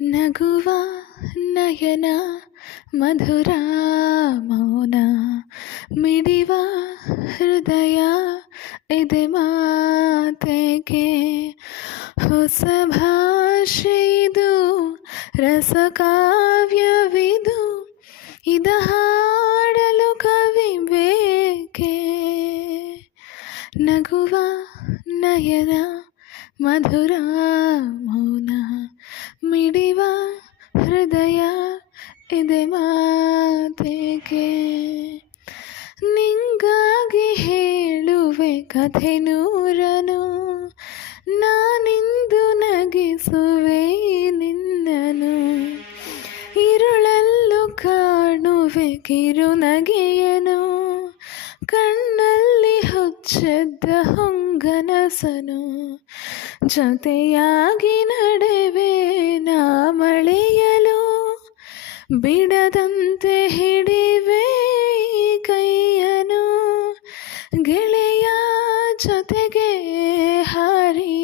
ನಗುವ ನಯನ ಮಧುರ ಮೌನ ಮಿಡಿವ ಹೃದಯ ಇದೆ ಮಾತೆಗೆ ಹೊಸ ಭಾಷೆಯಿದು ರಸಕಾವ್ಯವಿದು ಇದ ಹಾಡಲು ಕವಿ ಬೇಕೆ ನಗುವ ನಯನ ಮಧುರ ಮೌನ ಮಿಡಿವ ಹೃದಯ ಇದೆ ಮಾತೆಗೆ ನಿಂಗಾಗಿ ಹೇಳುವೆ ಕಥೆ ನೂರನು ನಾನಿಂದು ನಗಿಸುವೆ ನಿನ್ನನು ഇരുಳಲ್ಲೂ ಕಾಣುವೆ ಕಿರುನಗೆಯನು ಕಣ್ಣಲ್ಲಿ ಹುಚ್ಚೆದ್ದ ಹೊಂಗನಸನು ಜೊತೆಯಾಗಿ ನಡೆವೆ ನಾ ಮಳೆಯಲು ಬಿಡದಂತೆ ಹಿಡಿವೆ ಈ ಕೈಯನು ಗೆಳೆಯ ಜೊತೆಗೆ ಹಾರಿ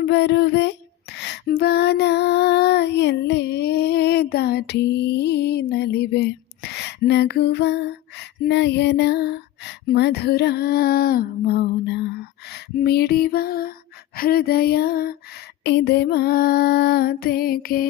ಬರುವೆ ಬಾನ ಎಲ್ಲೇ ದಾಟಿ ನಲಿವೆ ನಗುವ ನಯನ ಮಧುರ ಮೌನ ಮಿಡಿವ ಹೃದಯ ಇದೆ ಮಾತೆಗೆ.